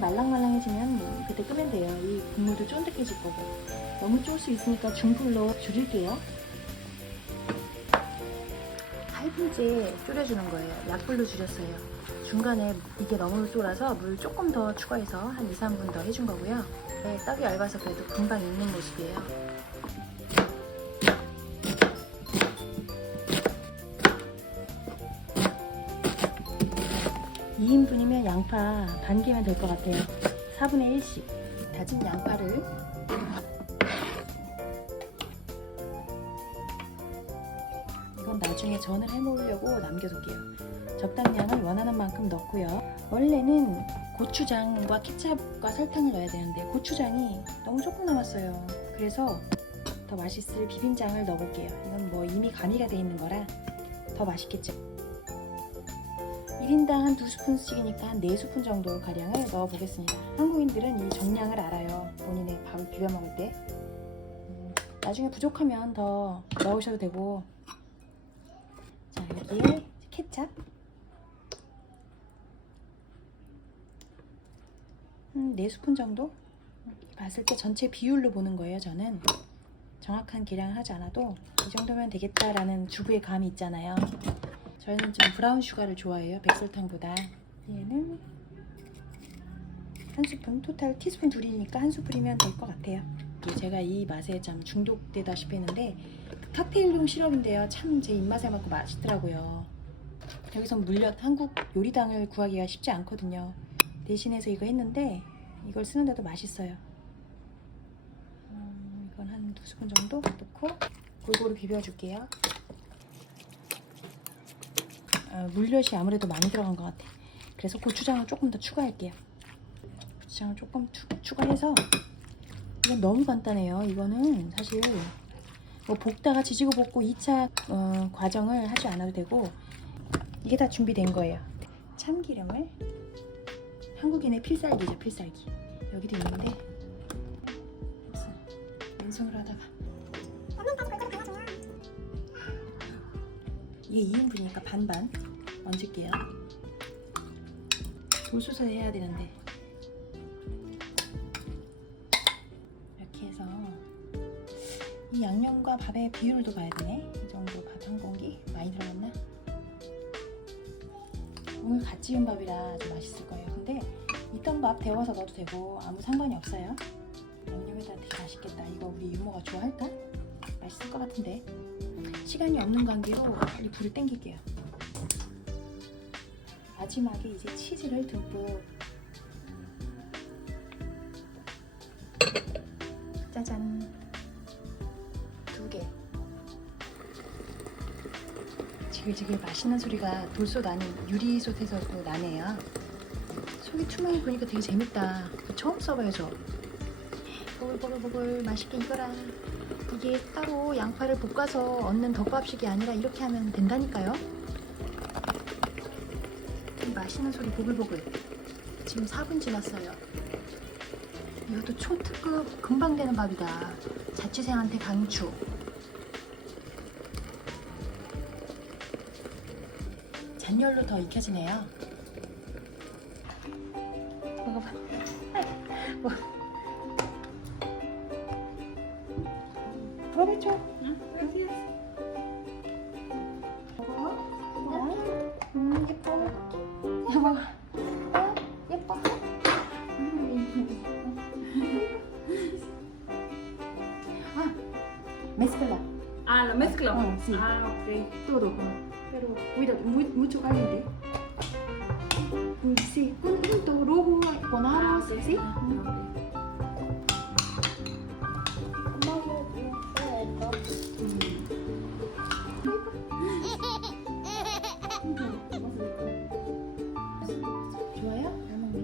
말랑말랑해지면 그때 끄면 돼요. 이 국물도 쫀득해질 거고. 너무 쫄 수 있으니까 중불로 줄일게요. 8분째 졸여주는 거예요. 약불로 줄였어요. 중간에 이게 너무 쫄아서 물 조금 더 추가해서 한 2, 3분 더 해준 거고요. 네, 떡이 얇아서 그래도 금방 익는 모습이에요. 2인분이면 양파 반 개면 될 것 같아요. 4분의 1씩 다진 양파를 이건 나중에 전을 해먹으려고 남겨둘게요. 적당량을 원하는 만큼 넣고요. 원래는 고추장과 케찹과 설탕을 넣어야 되는데 고추장이 너무 조금 남았어요. 그래서 더 맛있을 비빔장을 넣어볼게요. 이건 뭐 이미 가미가 돼 있는 거라 더 맛있겠죠. 1인당 한 2스푼씩이니까 한 4스푼 정도 가량을 넣어 보겠습니다. 한국인들은 이 정량을 알아요. 본인의 밥을 비벼 먹을 때. 나중에 부족하면 더 넣으셔도 되고. 자, 여기에 케찹 4스푼 정도? 봤을 때 전체 비율로 보는 거예요. 저는 정확한 계량을 하지 않아도 이 정도면 되겠다라는 주부의 감이 있잖아요. 저희는 좀 브라운 슈가를 좋아해요. 백설탕보다. 얘는 한 스푼, 토탈 티스푼 둘이니까 한 스푼이면 될 것 같아요. 제가 이 맛에 참 중독되다시피 했는데 칵테일용 시럽인데요. 참 제 입맛에 맞고 맛있더라고요. 여기서 물엿, 한국 요리당을 구하기가 쉽지 않거든요. 대신해서 이거 했는데 이걸 쓰는데도 맛있어요. 이건 한 2스푼 정도 넣고 골고루 비벼줄게요. 물엿이 아무래도 많이 들어간 것 같아. 그래서 고추장을 조금 더 추가할게요. 고추장을 조금 추가해서 이건 너무 간단해요. 이거는 사실 뭐 볶다가 지지고 볶고 2차 과정을 하지 않아도 되고 이게 다 준비된 거예요. 참기름을 한국인의 필살기죠. 필살기. 여기도 있는데 왼손으로 하다가 이게 2인분이니까 반반 얹을게요. 돌솥에 해야 되는데 이렇게 해서 이 양념과 밥의 비율도 봐야 되네. 이 정도 밥 한 공기 많이 들어갔나? 오늘 갓 지은 밥이라 좀 맛있을 거예요. 근데 있던 밥 데워서 넣어도 되고 아무 상관이 없어요. 양념에다 되게 맛있겠다. 이거 우리 이모가 좋아할까? 맛있을 것 같은데. 시간이 없는 관계로 빨리 불을 땡길게요. 마지막에 이제 치즈를 듬뿍. 짜잔. 2개. 지글지글 맛있는 소리가 돌솥 아닌 유리솥에서도 나네요. 속이 투명해 보니까 되게 재밌다. 처음 써봐요 저. 보글보글보글 맛있게 익어라. 이게 따로 양파를 볶아서 얻는 덮밥식이 아니라 이렇게 하면 된다니까요. 맛있는 소리 보글보글. 지금 4분 지났어요. 이것도 초특급 금방 되는 밥이다. 자취생한테 강추. 잔열로 더 익혀지네요. 먹어봐. Provecho. Gracias. 먹어. 예뻐. 야, 먹어. 예뻐. 아, mezcla. Ah, lo mezclo. Sí. Ah, ok. Todo, pero cuida, mucho caliente. Sí, junto rojo con arroz, ¿sí? 좋아요? 잘 먹네.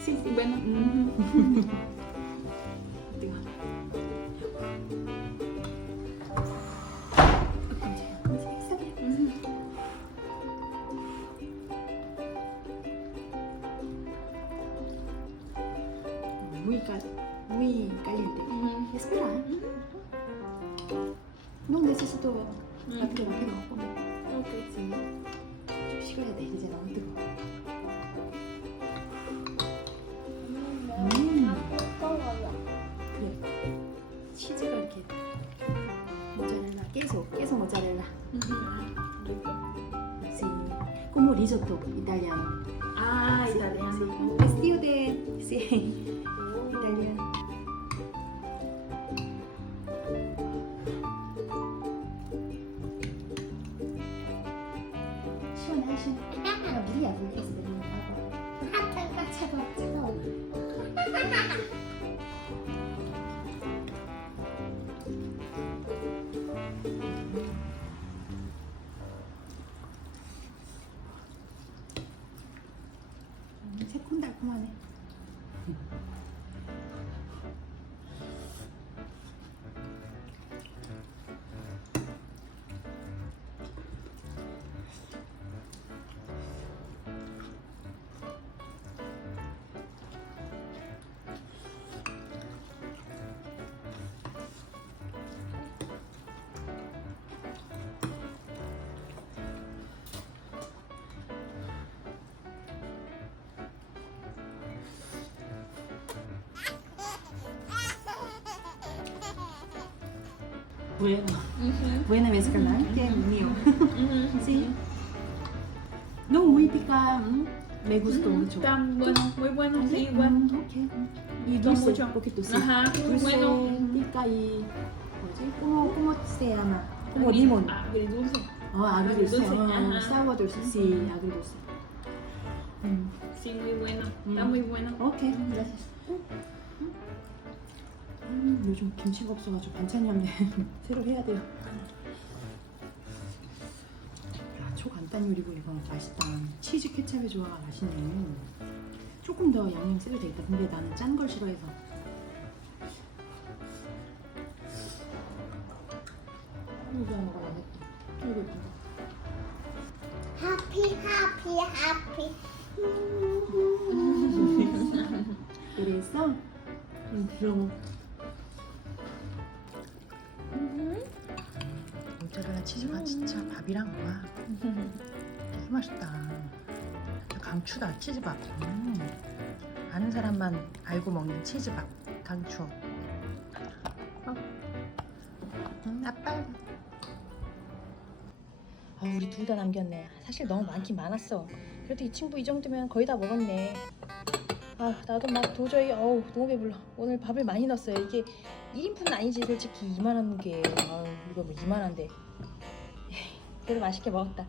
Sí, sí, bueno. 뜨거. muy caliente. Espera. Non necesito rápido. Ok, sí. 좀 식어야 돼. 이제 너무 뜨거워. 그래. 치즈가 이렇게 모짜렐라, 깨소 모짜렐라. Rico. Sì, come risotto italiano. Ah, Sì, italiano. sì. Un vestito de... Sì, italiano. 시원하시네. 아, 물이 안 불려서 내리는 거 차가워. 새콤달콤하네. Bueno, buena mezcla, que es mío. Sí. No muy pica. Me gustó mucho. Tan bueno, muy bueno, sí, ¿Sí? bueno. Ok. Y Gustó dulce, mucho. un poquito sí. Ajá, Dulce, bueno. pica y 뭐지? ¿Cómo se llama? Como limón. Agridulce. agridulce. Agridulce, ajá. Sour dulce. Sí, agridulce. Sí, muy bueno. Está muy bueno. Ok, gracias. 요즘 김치가 없어가지고 반찬이 없네. 새로 해야 돼요. 야, 초간단 요리고 이거 맛있다. 치즈 케찹의 조화가 맛있네. 조금 더 양념 세도 되겠다. 근데 나는 짠 걸 싫어해서. 이거 먹어야겠다. 이거 예쁜다. happy. 그래서 그럼 모짜렐라 치즈가 진짜 밥이랑 와 되게 맛있다. 강추다 치즈밥. 아는 사람만 알고 먹는 치즈밥 강추. 아빠. 우리 둘 다 남겼네. 사실 너무 많긴 많았어. 그래도 이 친구 이 정도면 거의 다 먹었네. 나도 막 도저히 너무 배불러. 오늘 밥을 많이 넣었어요. 이게 1인분은 아니지 솔직히 이만한 게. 이거 뭐 이만한데. 그래도 맛있게 먹었다.